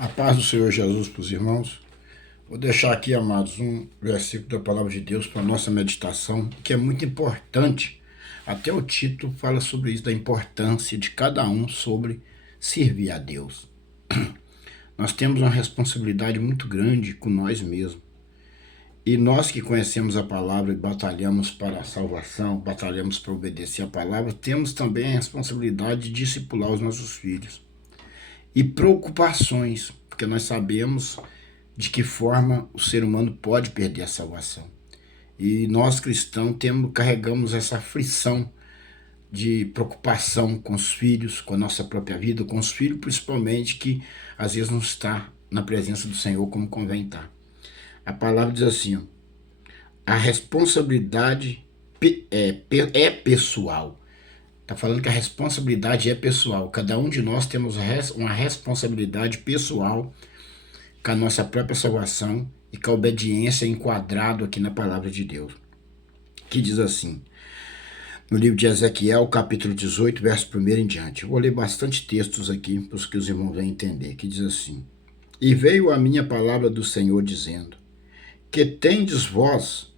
A paz do Senhor Jesus para os irmãos. Vou deixar aqui, amados, um versículo da Palavra de Deus para a nossa meditação, que é muito importante. Até o título fala sobre isso, da importância de cada um sobre servir a Deus. Nós temos uma responsabilidade muito grande com nós mesmos. E nós que conhecemos a palavra e batalhamos para a salvação, batalhamos para obedecer a palavra, temos também a responsabilidade de discipular os nossos filhos. E preocupações, porque nós sabemos de que forma o ser humano pode perder a salvação. E nós cristãos carregamos essa aflição de preocupação com os filhos, com a nossa própria vida, com os filhos principalmente, que às vezes não está na presença do Senhor como convém estar. A palavra diz assim, ó, a responsabilidade é pessoal. Está falando que a responsabilidade é pessoal. Cada um de nós temos uma responsabilidade pessoal com a nossa própria salvação e com a obediência enquadrado aqui na palavra de Deus. Que diz assim, no livro de Ezequiel, capítulo 18, verso 1 em diante. Eu vou ler bastante textos aqui para que os irmãos venham entender. Que diz assim, e veio a minha palavra do Senhor dizendo, que tendes vós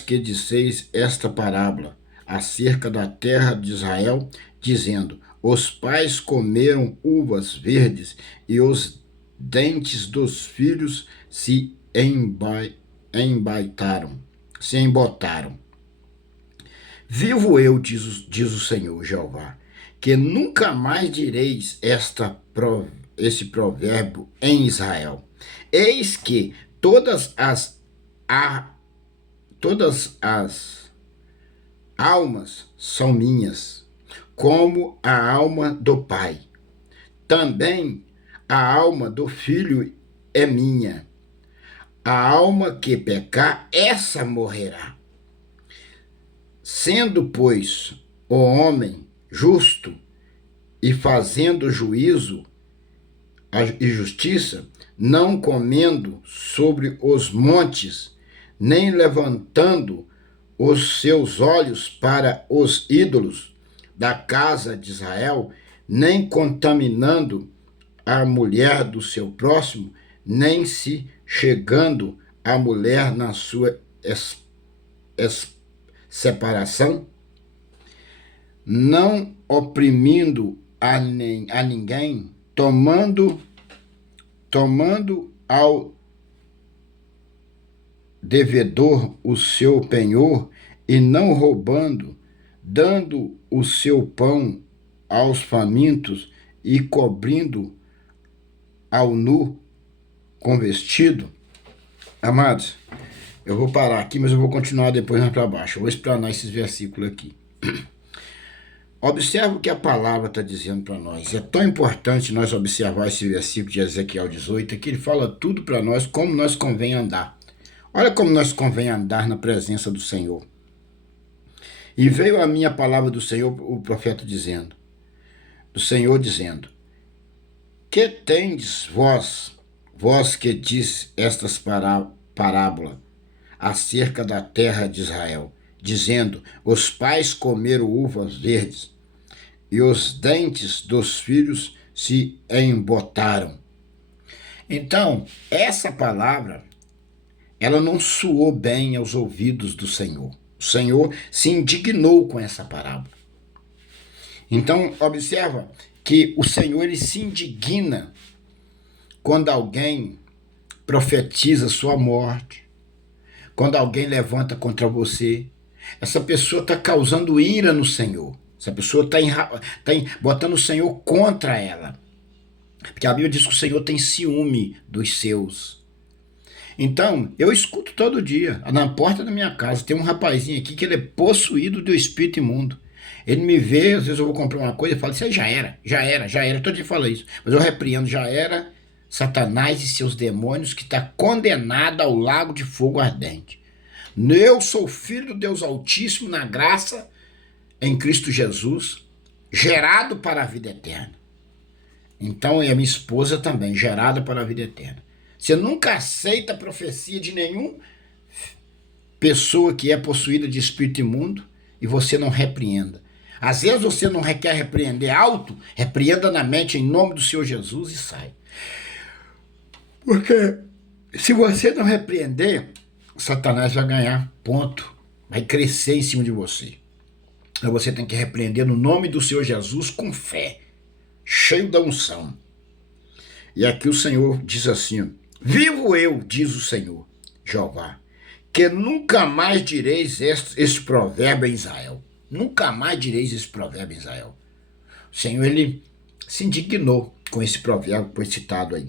que disseis esta parábola acerca da terra de Israel, dizendo, os pais comeram uvas verdes e os dentes dos filhos se embotaram. Vivo eu, diz o Senhor Jeová, que nunca mais direis esse provérbio em Israel. Eis que todas as almas são minhas, como a alma do Pai. Também a alma do Filho é minha. A alma que pecar, essa morrerá. Sendo, pois, o homem justo e fazendo juízo e justiça, não comendo sobre os montes, nem levantando os seus olhos para os ídolos da casa de Israel, nem contaminando a mulher do seu próximo, nem se chegando à mulher na sua separação, não oprimindo a ninguém, tomando ao devedor o seu penhor e não roubando, dando o seu pão aos famintos e cobrindo ao nu com vestido. Amados, eu vou parar aqui, mas eu vou continuar depois mais para baixo. Eu vou explanar esses versículos aqui. Observa o que a palavra está dizendo para nós. É tão importante nós observar esse versículo de Ezequiel 18, que ele fala tudo para nós, como nós convém andar. Olha como nós convém andar na presença do Senhor. E veio a minha palavra do Senhor, o profeta dizendo, que tendes vós que diz estas parábolas acerca da terra de Israel, dizendo, os pais comeram uvas verdes, e os dentes dos filhos se embotaram. Então, essa palavra, ela não soou bem aos ouvidos do Senhor. O Senhor se indignou com essa parábola. Então, observa que o Senhor, ele se indigna quando alguém profetiza sua morte, quando alguém levanta contra você. Essa pessoa está causando ira no Senhor. Essa pessoa está botando o Senhor contra ela. Porque a Bíblia diz que o Senhor tem ciúme dos seus. Então, eu escuto todo dia, na porta da minha casa, tem um rapazinho aqui que ele é possuído do espírito imundo. Ele me vê, às vezes eu vou comprar uma coisa e falo, isso aí já era. Todo dia fala isso. Mas eu repreendo, já era Satanás e seus demônios que está condenado ao lago de fogo ardente. Eu sou filho do Deus Altíssimo na graça em Cristo Jesus, gerado para a vida eterna. Então, e a minha esposa também, gerada para a vida eterna. Você nunca aceita a profecia de nenhuma pessoa que é possuída de espírito imundo e você não repreenda. Às vezes você não quer repreender alto, repreenda na mente em nome do Senhor Jesus e sai. Porque se você não repreender, Satanás vai ganhar ponto, vai crescer em cima de você. Então você tem que repreender no nome do Senhor Jesus com fé, cheio da unção. E aqui o Senhor diz assim: vivo eu, diz o Senhor, Jeová, que nunca mais direis este provérbio em Israel. Nunca mais direis esse provérbio em Israel. O Senhor, ele se indignou com esse provérbio que foi citado aí.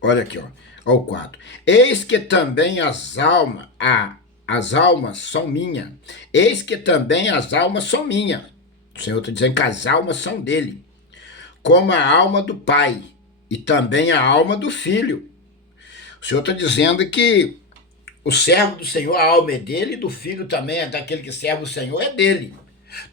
Olha aqui, ó, o 4. Eis que também as almas são minhas. Eis que também as almas são minhas. O Senhor está dizendo que as almas são dele. Como a alma do Pai e também a alma do Filho. O Senhor está dizendo que o servo do Senhor, a alma é dele, e do Filho também, é daquele que serve o Senhor, é dele.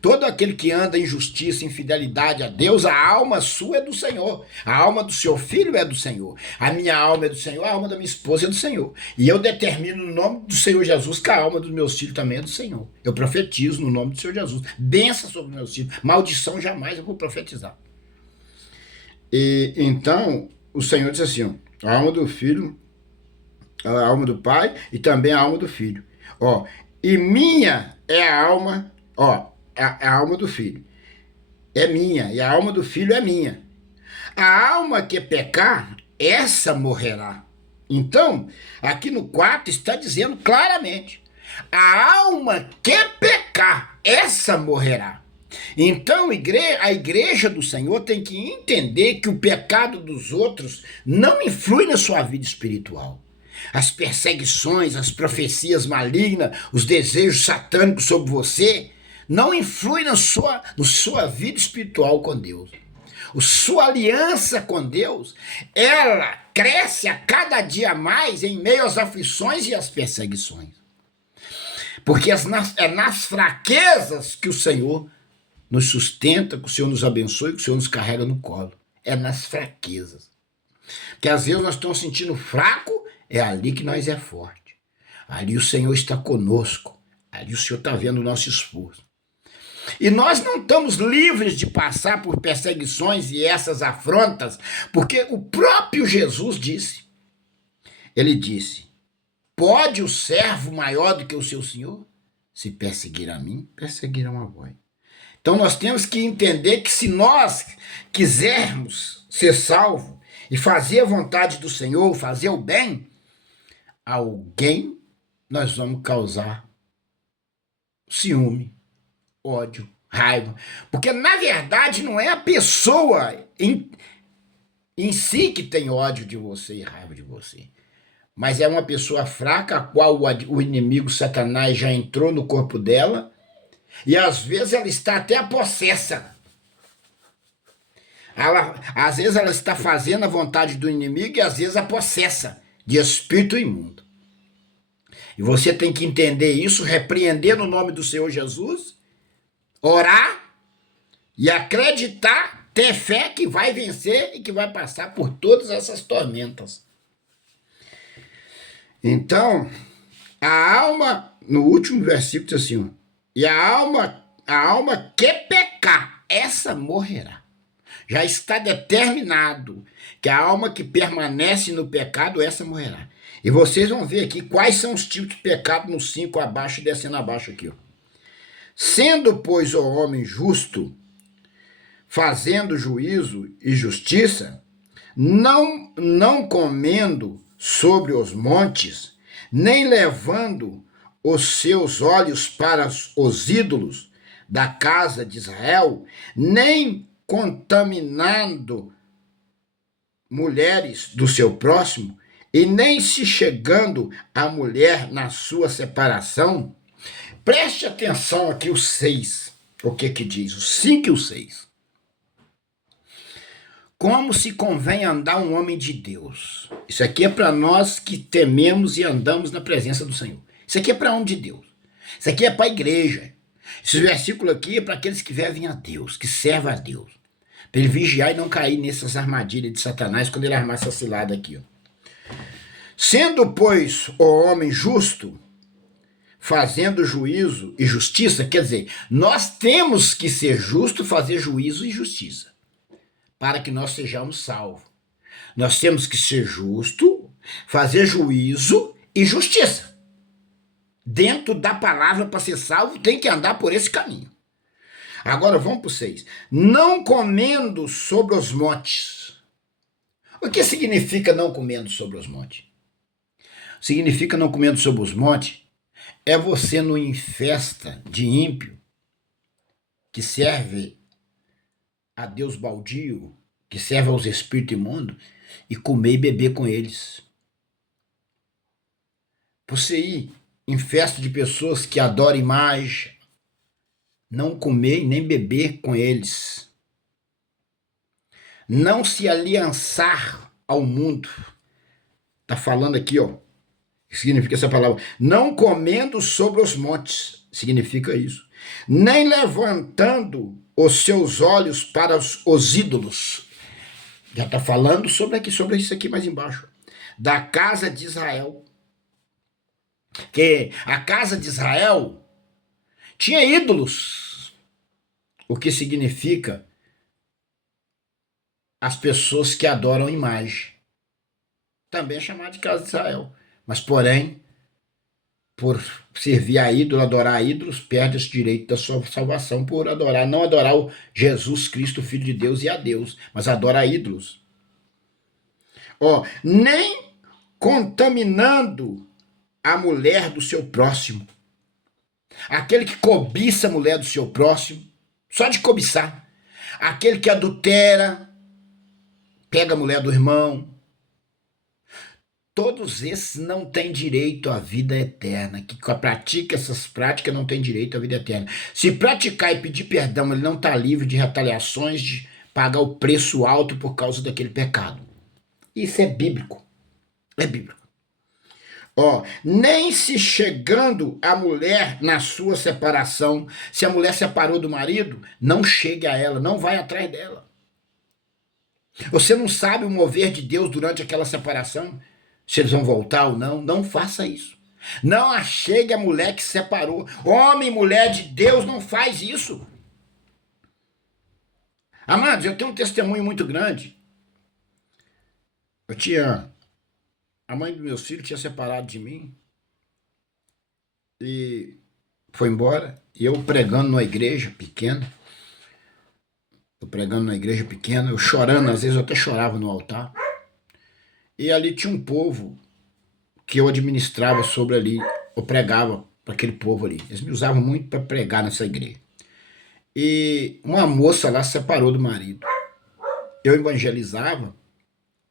Todo aquele que anda em justiça, em fidelidade a Deus, a alma sua é do Senhor. A alma do seu filho é do Senhor. A minha alma é do Senhor, a alma da minha esposa é do Senhor. E eu determino no nome do Senhor Jesus que a alma dos meus filhos também é do Senhor. Eu profetizo no nome do Senhor Jesus. Bênção sobre meus filhos. Maldição jamais eu vou profetizar. E então, o Senhor diz assim, ó, a alma do filho, a alma do pai e também a alma do filho. Ó, e minha é a alma, ó, a alma do filho. É minha, e a alma do filho é minha. A alma que pecar, essa morrerá. Então, aqui no 4 está dizendo claramente, a alma que pecar, essa morrerá. Então, a igreja do Senhor tem que entender que o pecado dos outros não influi na sua vida espiritual. As perseguições, as profecias malignas, os desejos satânicos sobre você não influem na sua vida espiritual com Deus. A sua aliança com Deus, ela cresce a cada dia mais em meio às aflições e às perseguições. Porque é nas fraquezas que o Senhor nos sustenta, que o Senhor nos abençoe, que o Senhor nos carrega no colo. É nas fraquezas. Porque às vezes nós estamos sentindo fraco, é ali que nós é forte. Ali o Senhor está conosco. Ali o Senhor está vendo o nosso esforço. E nós não estamos livres de passar por perseguições e essas afrontas, porque o próprio Jesus disse. Ele disse, pode o servo maior do que o seu senhor? Se perseguir a mim, perseguirão a vós. Então nós temos que entender que se nós quisermos ser salvos e fazer a vontade do Senhor, fazer o bem, a alguém nós vamos causar ciúme, ódio, raiva. Porque na verdade não é a pessoa em si que tem ódio de você e raiva de você. Mas é uma pessoa fraca, a qual o inimigo Satanás já entrou no corpo dela, e às vezes ela está até possessa. Às vezes ela está fazendo a vontade do inimigo e às vezes a possessa de espírito imundo. E você tem que entender isso, repreender no nome do Senhor Jesus, orar e acreditar, ter fé que vai vencer e que vai passar por todas essas tormentas. Então, a alma, no último versículo diz assim, ó, e a alma que pecar, essa morrerá. Já está determinado que a alma que permanece no pecado, essa morrerá. E vocês vão ver aqui quais são os tipos de pecado no 5 abaixo e descendo abaixo aqui, ó. Sendo, pois, o homem justo, fazendo juízo e justiça, não comendo sobre os montes, nem levando os seus olhos para os ídolos da casa de Israel, nem contaminando mulheres do seu próximo, e nem se chegando à mulher na sua separação. Preste atenção aqui o 6, o que diz, o 5 e o 6. Como se convém andar um homem de Deus. Isso aqui é para nós que tememos e andamos na presença do Senhor. Isso aqui é para homem de Deus. Isso aqui é para a igreja. Esse versículo aqui é para aqueles que servem a Deus, que servem a Deus. Para ele vigiar e não cair nessas armadilhas de Satanás quando ele armar essa cilada aqui, ó. Sendo, pois, o homem justo, fazendo juízo e justiça, quer dizer, nós temos que ser justo, fazer juízo e justiça, para que nós sejamos salvos. Nós temos que ser justo, fazer juízo e justiça. Dentro da palavra, para ser salvo, tem que andar por esse caminho. Agora vamos para o 6. Não comendo sobre os montes. O que significa não comendo sobre os montes? Significa não comendo sobre os montes é você não ir em festa de ímpio que serve a Deus baldio, que serve aos espíritos imundos, e comer e beber com eles. Você ir em festa de pessoas que adoram imagem, não comer e nem beber com eles. Não se aliançar ao mundo. Está falando aqui, ó. Significa essa palavra. Não comendo sobre os montes. Significa isso. Nem levantando os seus olhos para os ídolos. Já está falando sobre isso aqui mais embaixo. Da casa de Israel. Que a casa de Israel tinha ídolos. O que significa as pessoas que adoram imagem. Também é chamado de casa de Israel. Mas, porém, por servir a ídolo, adorar a ídolos, perde esse direito da sua salvação por adorar, não adorar o Jesus Cristo, Filho de Deus e a Deus, mas adora ídolos. Ó, nem contaminando a mulher do seu próximo. Aquele que cobiça a mulher do seu próximo, só de cobiçar. Aquele que adultera, pega a mulher do irmão. Todos esses não têm direito à vida eterna. Que pratica essas práticas não tem direito à vida eterna. Se praticar e pedir perdão, ele não está livre de retaliações, de pagar o preço alto por causa daquele pecado. Isso é bíblico. É bíblico. Ó, nem se chegando a mulher na sua separação, se a mulher separou do marido, não chegue a ela, não vai atrás dela. Você não sabe o mover de Deus durante aquela separação? Se eles vão voltar ou não, não faça isso. Não achegue a mulher que separou. Homem e mulher de Deus não faz isso. Amados, eu tenho um testemunho muito grande. A mãe dos meus filhos tinha separado de mim e foi embora. E eu pregando numa igreja pequena. Eu chorando, às vezes eu até chorava no altar. E ali tinha um povo que eu administrava sobre ali, eu pregava para aquele povo ali. Eles me usavam muito para pregar nessa igreja. E uma moça lá se separou do marido. Eu evangelizava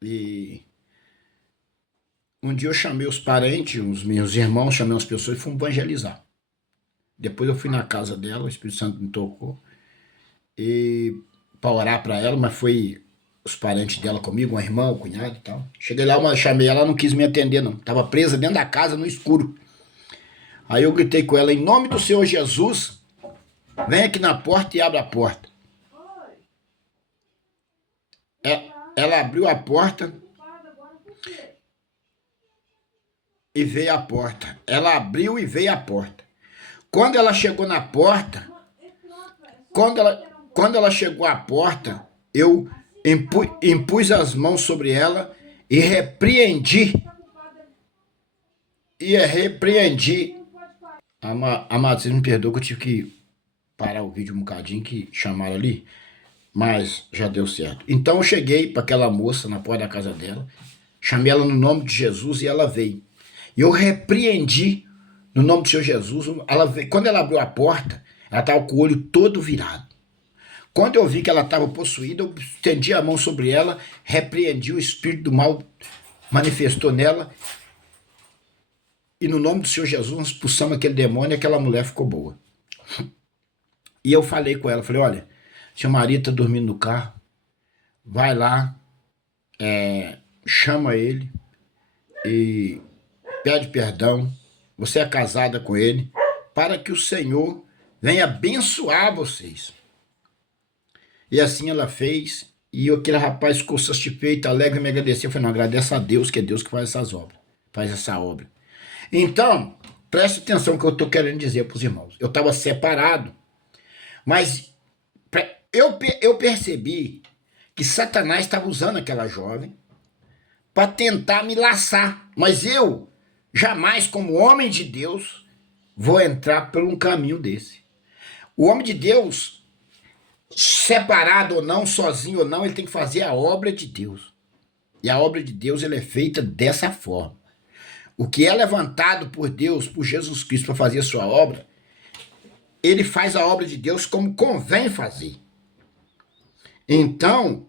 e um dia eu chamei os parentes, os meus irmãos, chamei umas pessoas e fui evangelizar. Depois eu fui na casa dela, o Espírito Santo me tocou, e para orar para ela, mas foi os parentes dela comigo, uma irmã, um cunhado e tal. Cheguei lá, chamei ela, não quis me atender não. Estava presa dentro da casa, no escuro. Aí eu gritei com ela, em nome do Senhor Jesus, vem aqui na porta e abre a porta. Ela abriu a porta e veio à porta. Ela abriu e veio à porta. Quando ela chegou na porta, quando ela chegou à porta, eu impus as mãos sobre ela e repreendi. Amado, vocês me perdoam que eu tive que parar o vídeo um bocadinho, que chamaram ali, mas já deu certo. Então eu cheguei para aquela moça na porta da casa dela, chamei ela no nome de Jesus e ela veio. E eu repreendi no nome do Senhor Jesus. Ela veio. Quando ela abriu a porta, ela estava com o olho todo virado. Quando eu vi que ela estava possuída, eu estendi a mão sobre ela, repreendi o espírito do mal, manifestou nela, e no nome do Senhor Jesus nós expulsamos aquele demônio e aquela mulher ficou boa. E eu falei com ela, falei, olha, seu marido está dormindo no carro, vai lá, chama ele e pede perdão, você é casada com ele, para que o Senhor venha abençoar vocês. E assim ela fez, e aquele rapaz ficou satisfeito, alegre, me agradeceu. Eu falei, não, agradeça a Deus, que é Deus que faz essas obras, faz essa obra. Então, preste atenção no que eu estou querendo dizer para os irmãos. Eu estava separado, mas eu percebi que Satanás estava usando aquela jovem para tentar me laçar. Mas eu, jamais, como homem de Deus, vou entrar por um caminho desse. O homem de Deus, separado ou não, sozinho ou não, ele tem que fazer a obra de Deus. E a obra de Deus ela é feita dessa forma. O que é levantado por Deus, por Jesus Cristo, para fazer a sua obra, ele faz a obra de Deus como convém fazer. Então,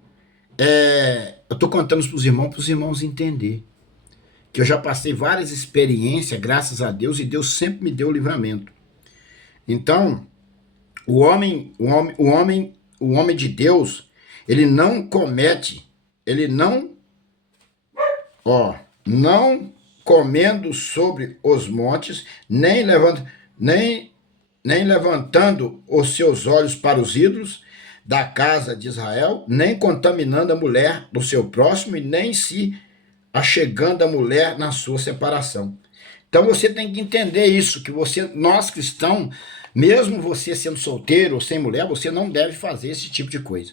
eu estou contando para os irmãos entenderem. Que eu já passei várias experiências, graças a Deus, e Deus sempre me deu o livramento. Então, o homem de Deus, ele não comete, ele não comendo sobre os montes, nem levantando os seus olhos para os ídolos da casa de Israel, nem contaminando a mulher do seu próximo, e nem se achegando a mulher na sua separação. Então você tem que entender isso, que nós cristãos, mesmo você sendo solteiro ou sem mulher, você não deve fazer esse tipo de coisa.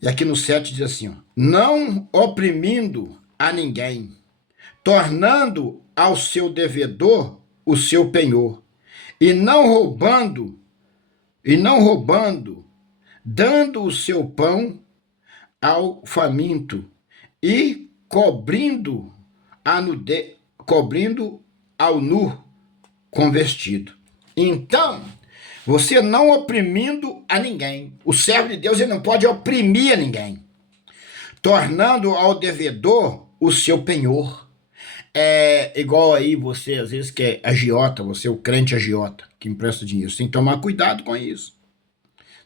E aqui no 7 diz assim, ó, não oprimindo a ninguém, tornando ao seu devedor o seu penhor, e não roubando, dando o seu pão ao faminto, e cobrindo ao nu com vestido. Então, você não oprimindo a ninguém. O servo de Deus ele não pode oprimir a ninguém. Tornando ao devedor o seu penhor. É igual aí você, às vezes, que é agiota, você é o crente agiota, que empresta dinheiro. Você tem que tomar cuidado com isso.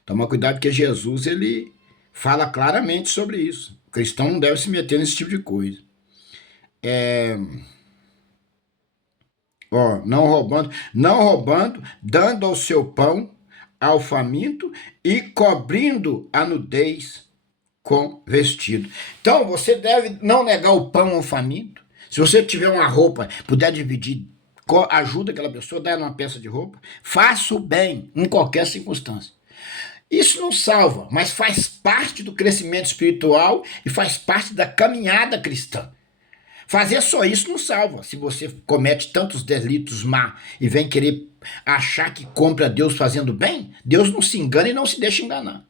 Tomar cuidado porque Jesus, ele fala claramente sobre isso. O cristão não deve se meter nesse tipo de coisa. Não roubando, dando ao seu pão ao faminto e cobrindo a nudez com vestido. Então, você deve não negar o pão ao faminto. Se você tiver uma roupa, puder dividir, ajuda aquela pessoa, dá uma peça de roupa, faça o bem em qualquer circunstância. Isso não salva, mas faz parte do crescimento espiritual e faz parte da caminhada cristã. Fazer só isso não salva. Se você comete tantos delitos má e vem querer achar que compra Deus fazendo bem, Deus não se engana e não se deixa enganar.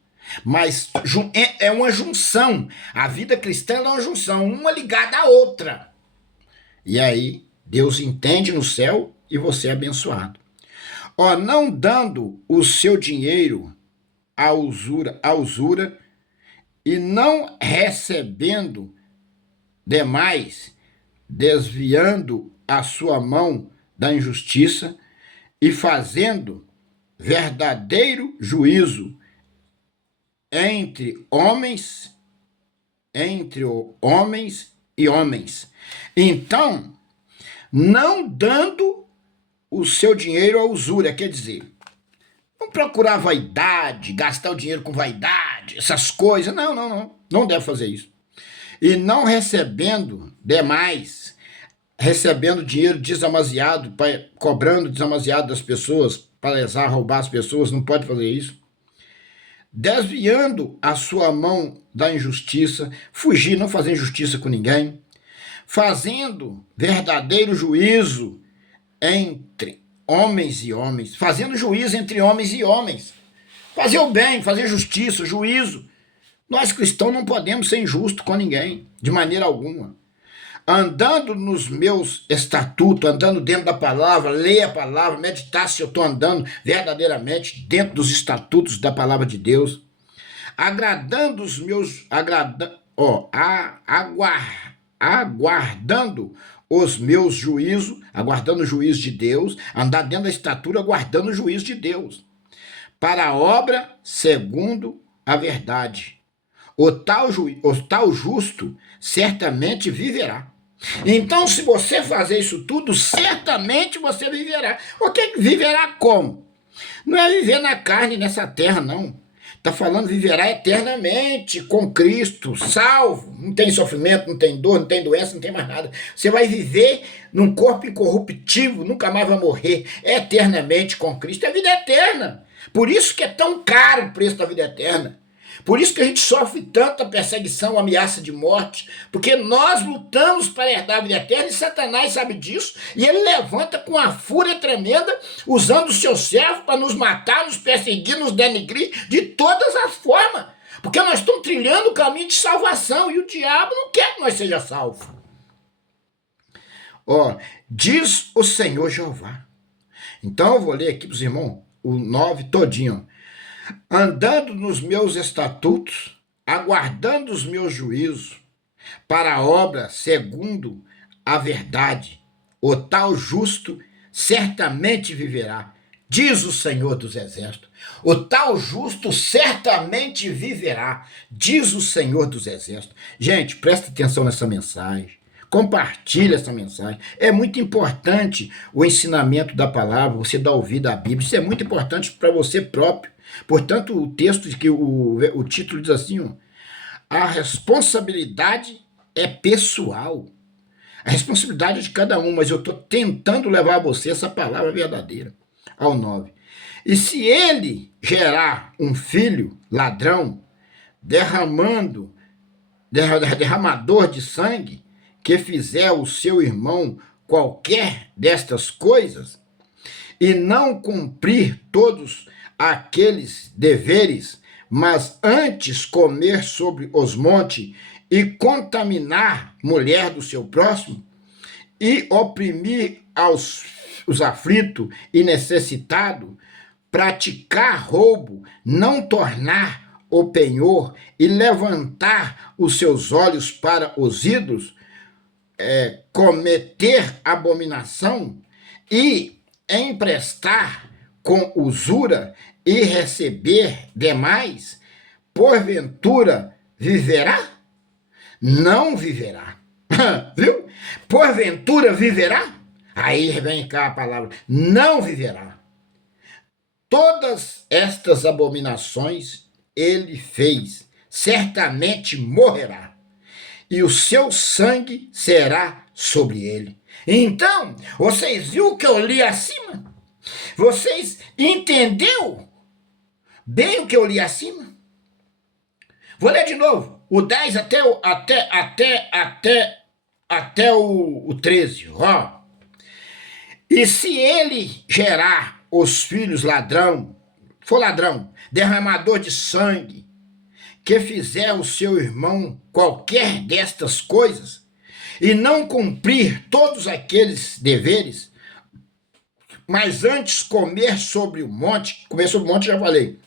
Mas é uma junção. A vida cristã é uma junção, uma ligada à outra. E aí, Deus entende no céu e você é abençoado. Não dando o seu dinheiro à usura e não recebendo demais, desviando a sua mão da injustiça e fazendo verdadeiro juízo entre homens e homens. Então, não dando o seu dinheiro à usura, quer dizer, não procurar vaidade, gastar o dinheiro com vaidade, essas coisas, não deve fazer isso. E não recebendo demais, recebendo dinheiro desamasiado, cobrando desamasiado das pessoas, para lesar, roubar as pessoas, não pode fazer isso. Desviando a sua mão da injustiça, fugir, não fazer injustiça com ninguém, fazendo verdadeiro juízo entre homens e homens, fazendo juízo entre homens e homens, fazer o bem, fazer justiça, juízo. Nós cristãos não podemos ser injustos com ninguém, de maneira alguma. Andando nos meus estatutos, andando dentro da palavra, ler a palavra, meditar se eu estou andando verdadeiramente dentro dos estatutos da palavra de Deus, aguardando os meus juízos, aguardando o juízo de Deus, andar dentro da estatura, aguardando o juízo de Deus, para a obra segundo a verdade. O tal justo certamente viverá. Então, se você fazer isso tudo, certamente você viverá. O que viverá como? Não é viver na carne nessa terra, não. Está falando viverá eternamente com Cristo, salvo. Não tem sofrimento, não tem dor, não tem doença, não tem mais nada. Você vai viver num corpo incorruptível, nunca mais vai morrer, eternamente com Cristo. É vida eterna. Por isso que é tão caro o preço da vida eterna. Por isso que a gente sofre tanta perseguição, ameaça de morte, porque nós lutamos para herdar a vida eterna e Satanás sabe disso, e ele levanta com uma fúria tremenda, usando o seu servo para nos matar, nos perseguir, nos denegrir de todas as formas, porque nós estamos trilhando o caminho de salvação e o diabo não quer que nós seja salvos. Diz o Senhor Jeová. Então eu vou ler aqui para os irmãos o 9 todinho. Andando nos meus estatutos, aguardando os meus juízos, para a obra segundo a verdade, o tal justo certamente viverá, diz o Senhor dos Exércitos. O tal justo certamente viverá, diz o Senhor dos Exércitos. Gente, presta atenção nessa mensagem. Compartilhe essa mensagem. É muito importante o ensinamento da palavra, você dar ouvido à Bíblia. Isso é muito importante para você próprio. Portanto, o texto, que o título diz assim, a responsabilidade é pessoal. A responsabilidade é de cada um, mas eu estou tentando levar a você essa palavra verdadeira. Ao 9. E se ele gerar um filho ladrão, derramador de sangue, que fizer o seu irmão qualquer destas coisas, e não cumprir todos aqueles deveres, mas antes comer sobre os montes e contaminar mulher do seu próximo, e oprimir os aflitos e necessitados, praticar roubo, não tornar o penhor e levantar os seus olhos para os ídolos, cometer abominação e emprestar com usura e receber demais, porventura viverá? Não viverá. Viu? Porventura viverá? Aí vem cá a palavra, não viverá. Todas estas abominações ele fez, certamente morrerá, e o seu sangue será sobre ele. Então, vocês viram o que eu li acima? Vocês entenderam bem o que eu li acima? Vou ler de novo, o 10 até o 13. E se ele gerar os filhos for ladrão, derramador de sangue, que fizer o seu irmão qualquer destas coisas, e não cumprir todos aqueles deveres, mas antes comer sobre o monte já falei,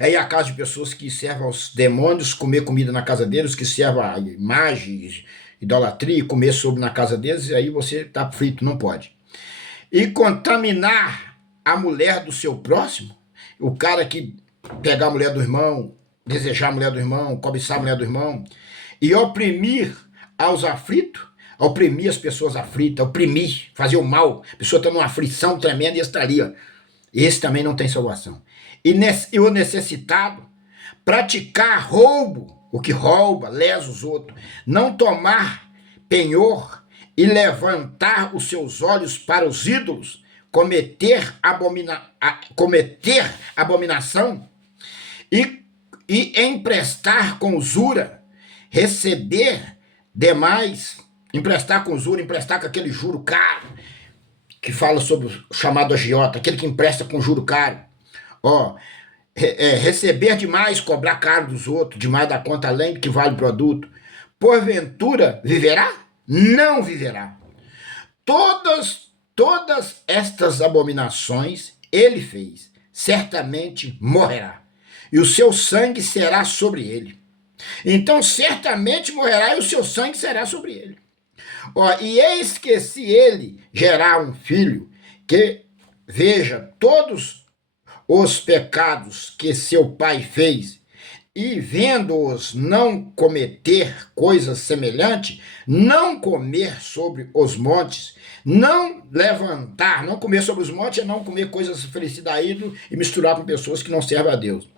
aí a casa de pessoas que servem aos demônios, comer comida na casa deles, que servem a imagens, idolatria, comer sobre na casa deles, e aí você está frito, não pode. E contaminar a mulher do seu próximo, o cara que pegar a mulher do irmão, desejar a mulher do irmão, cobiçar a mulher do irmão, e oprimir aos aflitos, oprimir as pessoas aflitas, oprimir, fazer o mal, a pessoa está numa aflição tremenda e esse está ali, esse também não tem salvação. E o necessitado, praticar roubo, o que rouba, lesa os outros, não tomar penhor e levantar os seus olhos para os ídolos, cometer abominação e emprestar com usura, receber demais, emprestar com usura, emprestar com aquele juro caro, que fala sobre o chamado agiota, aquele que empresta com juro caro. Receber demais, cobrar caro dos outros, demais da conta além do que vale o produto. Porventura viverá? Não viverá. Todas estas abominações ele fez, certamente morrerá, e o seu sangue será sobre ele. Então certamente morrerá e o seu sangue será sobre ele. E eis que se ele gerar um filho que veja todos os pecados que seu pai fez, e vendo-os não cometer coisas semelhantes, não comer sobre os montes, não comer sobre os montes é não comer coisas oferecidas a ídolo e misturar com pessoas que não servem a Deus.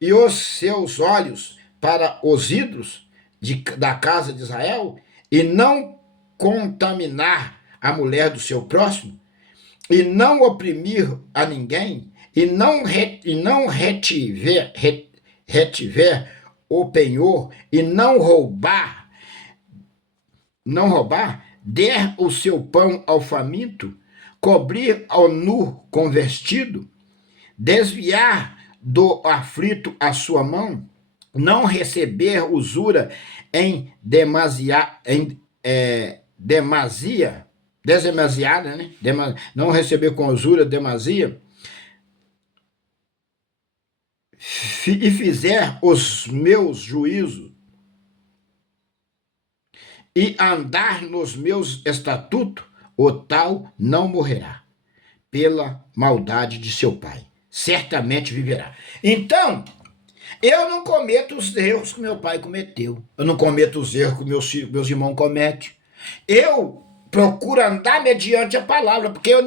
E os seus olhos para os ídolos da casa de Israel, e não contaminar a mulher do seu próximo, e não oprimir a ninguém, e não retiver o penhor e não roubar, der o seu pão ao faminto, cobrir ao nu com vestido, desviar do aflito a sua mão, não receber usura em demasiada, né? Não receber com usura demasia, e fizer os meus juízos e andar nos meus estatutos, o tal não morrerá pela maldade de seu pai, certamente viverá. Então, eu não cometo os erros que meu pai cometeu, eu não cometo os erros que meus irmãos cometem, eu procuro andar mediante a palavra, porque eu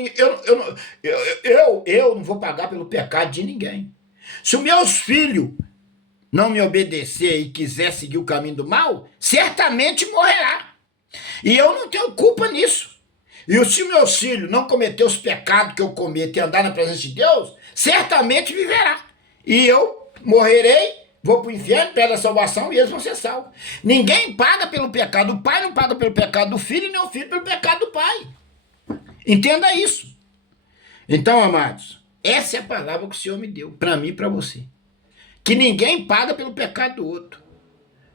não vou pagar pelo pecado de ninguém. Se os meus filhos não me obedecer e quiser seguir o caminho do mal, certamente morrerá. E eu não tenho culpa nisso. E se o meu filho não cometer os pecados que eu cometo e andar na presença de Deus, certamente viverá. E eu morrerei, vou para o inferno, pego a salvação e eles vão ser salvos. Ninguém paga pelo pecado. O pai não paga pelo pecado do filho e nem o filho pelo pecado do pai. Entenda isso. Então, amados, essa é a palavra que o Senhor me deu, para mim e para você. Que ninguém paga pelo pecado do outro.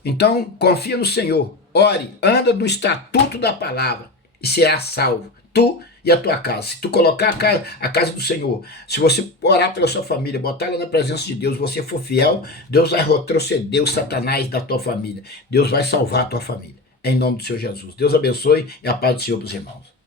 Então, confia no Senhor. Ore, anda no estatuto da palavra e será salvo. Tu e a tua casa. Se tu colocar a casa do Senhor, se você orar pela sua família, botar ela na presença de Deus, você for fiel, Deus vai retroceder o Satanás da tua família. Deus vai salvar a tua família. Em nome do Senhor Jesus. Deus abençoe e a paz do Senhor para os irmãos.